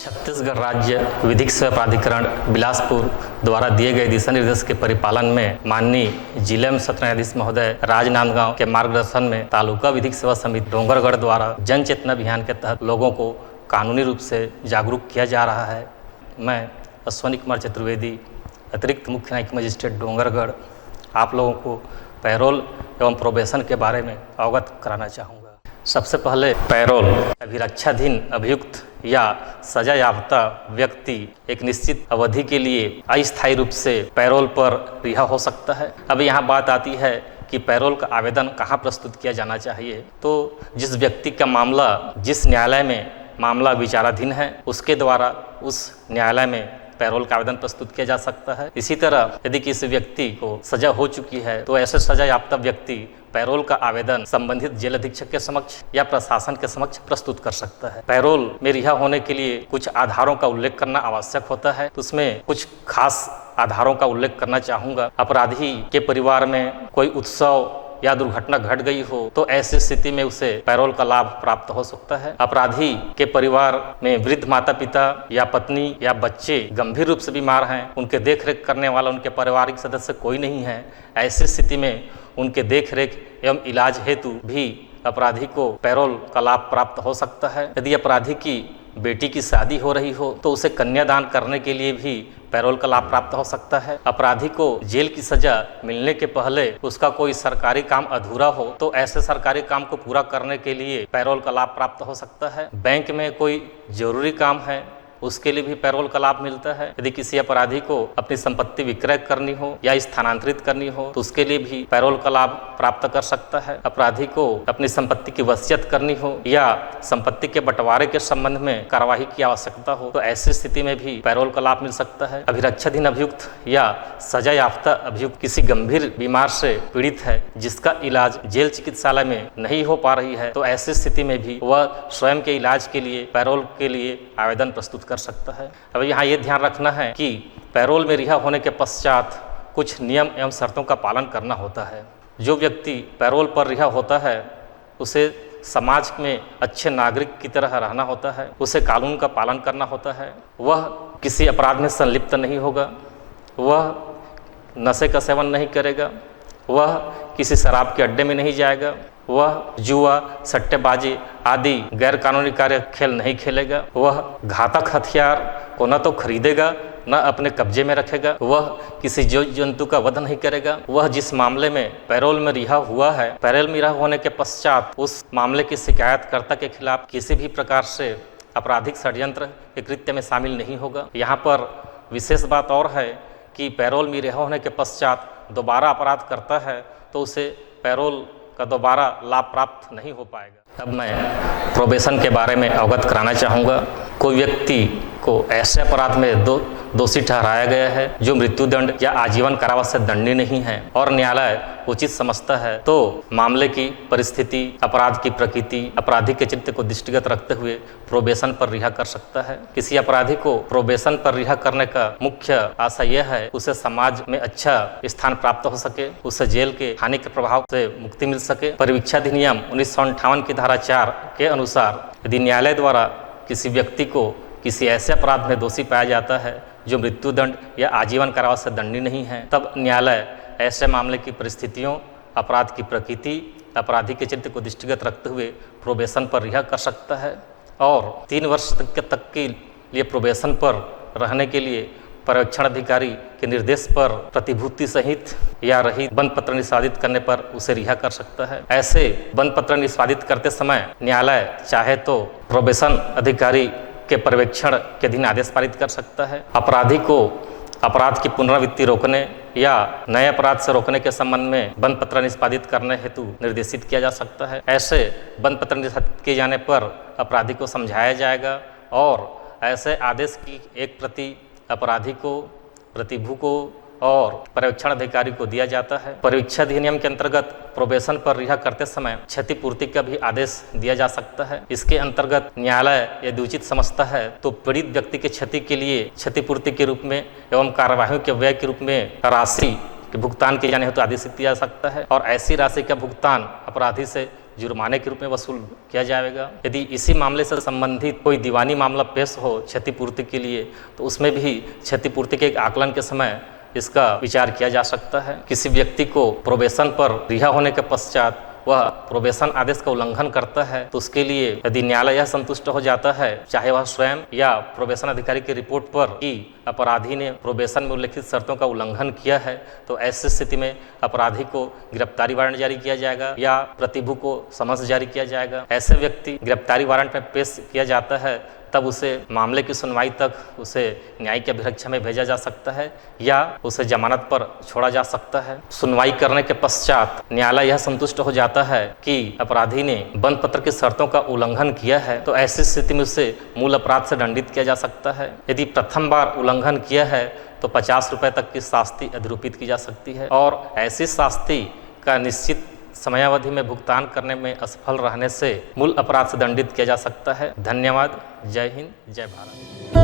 छत्तीसगढ़ राज्य विधिक सेवा प्राधिकरण बिलासपुर द्वारा दिए गए दिशा निर्देश के परिपालन में माननीय जिला एवं सत्र न्यायाधीश महोदय राजनांदगांव के मार्गदर्शन में तालुका विधिक सेवा समिति डोंगरगढ़ द्वारा जन चेतना अभियान के तहत लोगों को कानूनी रूप से जागरूक किया जा रहा है। मैं अश्वनी कुमार चतुर्वेदी, अतिरिक्त मुख्य न्यायिक मजिस्ट्रेट डोंगरगढ़, आप लोगों को पैरोल एवं प्रोबेशन के बारे में अवगत कराना चाहूँगा। सबसे पहले पैरोल अभिरक्षाधीन अभियुक्त या सजा याफ्ता व्यक्ति एक निश्चित अवधि के लिए अस्थायी रूप से पैरोल पर रिहा हो सकता है। अब यहाँ बात आती है कि पैरोल का आवेदन कहाँ प्रस्तुत किया जाना चाहिए। तो जिस व्यक्ति का मामला जिस न्यायालय में मामला विचाराधीन है उसके द्वारा उस न्यायालय में पैरोल का आवेदन प्रस्तुत किया जा सकता है। इसी तरह यदि किसी व्यक्ति को सजा हो चुकी है तो ऐसे सजा याफ्ता व्यक्ति पैरोल का आवेदन संबंधित जेल अधीक्षक के समक्ष या प्रशासन के समक्ष प्रस्तुत कर सकता है। पैरोल में रिहा होने के लिए कुछ आधारों का उल्लेख करना आवश्यक होता है, तो उसमें कुछ खास आधारों का उल्लेख करना चाहूँगा। अपराधी के परिवार में कोई उत्सव या दुर्घटना घट गई हो तो ऐसी स्थिति में उसे पैरोल का लाभ प्राप्त हो सकता है। अपराधी के परिवार में वृद्ध माता पिता या पत्नी या बच्चे गंभीर रूप से बीमार हैं, उनके देखरेख करने वाला उनके पारिवारिक सदस्य कोई नहीं है, ऐसी स्थिति में उनके देखरेख एवं इलाज हेतु भी अपराधी को पैरोल का लाभ प्राप्त हो सकता है। यदि अपराधी की बेटी की शादी हो रही हो तो उसे कन्यादान करने के लिए भी पैरोल का लाभ प्राप्त हो सकता है। अपराधी को जेल की सजा मिलने के पहले उसका कोई सरकारी काम अधूरा हो तो ऐसे सरकारी काम को पूरा करने के लिए पैरोल का लाभ प्राप्त हो सकता है। बैंक में कोई जरूरी काम है उसके लिए भी पैरोल का लाभ मिलता है। यदि किसी अपराधी को अपनी संपत्ति विक्रय करनी हो या स्थानांतरित करनी हो तो उसके लिए भी पैरोल का लाभ प्राप्त कर सकता है। अपराधी को अपनी संपत्ति की वसीयत करनी हो या संपत्ति के बंटवारे के संबंध में कार्यवाही की आवश्यकता हो तो ऐसी स्थिति में भी पैरोल का लाभ मिल सकता है। अभिरक्षाधीन अभियुक्त या सजा याफ्ता अभियुक्त किसी गंभीर बीमार से पीड़ित है जिसका इलाज जेल चिकित्सालय में नहीं हो पा रही है तो ऐसी स्थिति में भी वह स्वयं के इलाज के लिए पैरोल के लिए आवेदन प्रस्तुत कर सकता है। अब यहाँ ये ध्यान रखना है कि पैरोल में रिहा होने के पश्चात कुछ नियम एवं शर्तों का पालन करना होता है। जो व्यक्ति पैरोल पर रिहा होता है उसे समाज में अच्छे नागरिक की तरह रहना होता है, उसे कानून का पालन करना होता है, वह किसी अपराध में संलिप्त नहीं होगा, वह नशे का सेवन नहीं करेगा, वह किसी शराब के अड्डे में नहीं जाएगा, वह जुआ सट्टेबाजी आदि गैर कानूनी कार्य खेल नहीं खेलेगा, वह घातक हथियार को न तो खरीदेगा न अपने कब्जे में रखेगा, वह किसी जीव जंतु का वध नहीं करेगा। वह जिस मामले में पैरोल में रिहा हुआ है, पैरोल में रिहा होने के पश्चात उस मामले की शिकायतकर्ता के खिलाफ किसी भी प्रकार से आपराधिक षड्यंत्र के कृत्य में शामिल नहीं होगा। यहाँ पर विशेष बात और है कि पैरोल में रिहा होने के पश्चात दोबारा अपराध करता है तो उसे पैरोल का दोबारा लाभ प्राप्त नहीं हो पाएगा। अब मैं प्रोबेशन के बारे में अवगत कराना चाहूँगा। कोई व्यक्ति को ऐसे अपराध में दोषी ठहराया गया है जो मृत्युदंड या आजीवन कारावास से दंडनीय नहीं है और न्यायालय उचित समझता है तो मामले की परिस्थिति, अपराध की प्रकृति, अपराधी के चरित्र को दृष्टिगत रखते हुए प्रोबेशन पर रिहा कर सकता है। किसी अपराधी को प्रोबेशन पर रिहा करने का मुख्य आशय यह है उसे समाज में अच्छा स्थान प्राप्त हो सके, उसे जेल के हानि के प्रभाव से मुक्ति मिल सके। परिवीक्षा अधिनियम 1958 की धारा 4 के अनुसार यदि न्यायालय द्वारा किसी व्यक्ति को किसी ऐसे अपराध में दोषी पाया जाता है जो मृत्युदंड या आजीवन कारावास से दंडनीय नहीं है तब न्यायालय ऐसे मामले की परिस्थितियों, अपराध की प्रकृति, अपराधी के चरित्र को दृष्टिगत रखते हुए प्रोबेशन पर रिहा कर सकता है और 3 वर्ष तक के लिए प्रोबेशन पर रहने के लिए पर्यवेक्षण अधिकारी के निर्देश पर प्रतिभूति सहित या रहित बंद पत्र निष्पादित करने पर उसे रिहा कर सकता है। ऐसे बंद पत्र निष्पादित करते समय न्यायालय चाहे तो प्रोबेशन अधिकारी के पर्यवेक्षण के अधीन आदेश पारित कर सकता है। अपराधी को अपराध की पुनरावृत्ति रोकने या नए अपराध से रोकने के संबंध में बंद पत्र निष्पादित करने हेतु निर्देशित किया जा सकता है। ऐसे बंद पत्र निष्पादित किए जाने पर अपराधी को समझाया जाएगा और ऐसे आदेश की एक प्रति अपराधी को, प्रतिभू को और पर्यवेक्षण अधिकारी को दिया जाता है। परिवीक्षा अधिनियम के अंतर्गत प्रोबेशन पर रिहा करते समय क्षतिपूर्ति का भी आदेश दिया जा सकता है। इसके अंतर्गत न्यायालय यदि उचित समझता है तो पीड़ित व्यक्ति के क्षति के लिए क्षतिपूर्ति के रूप में एवं कार्यवाहियों के व्यय के रूप में राशि के भुगतान किए जाने हेतु आदेशित किया जा सकता है और ऐसी राशि का भुगतान अपराधी से जुर्माने के रूप में वसूल किया जाएगा। यदि इसी मामले से संबंधित कोई दीवानी मामला पेश हो क्षतिपूर्ति के लिए, तो उसमें भी क्षतिपूर्ति के एक आकलन के समय इसका विचार किया जा सकता है। किसी व्यक्ति को प्रोबेशन पर रिहा होने के पश्चात वह प्रोबेशन आदेश का उल्लंघन करता है, तो उसके लिए यदि न्यायालय यह संतुष्ट हो जाता है, चाहे वह स्वयं या प्रोबेशन अधिकारी की रिपोर्ट पर कि अपराधी ने प्रोबेशन में उल्लिखित शर्तों का उल्लंघन किया है, तो ऐसी स्थिति में अपराधी को गिरफ्तारी वारंट जारी किया जाएगा या प्रतिभू को समन्स जारी किया जाएगा। ऐसे व्यक्ति गिरफ्तारी वारंट में पेश किया जाता है, तब उसे मामले की सुनवाई तक उसे न्यायिक अभिरक्षा में भेजा जा सकता है या उसे जमानत पर छोड़ा जा सकता है। सुनवाई करने के पश्चात न्यायालय यह संतुष्ट हो जाता है कि अपराधी ने बंद पत्र की शर्तों का उल्लंघन किया है, तो ऐसी स्थिति में उसे मूल अपराध से दंडित किया जा सकता है। यदि प्रथम बार उल्लंघन किया है तो 50 रुपये तक की शास्ति अधिरूपित की जा सकती है और ऐसी शास्ति का निश्चित समयावधि में भुगतान करने में असफल रहने से मूल अपराध से दंडित किया जा सकता है। धन्यवाद। जय हिंद, जय भारत।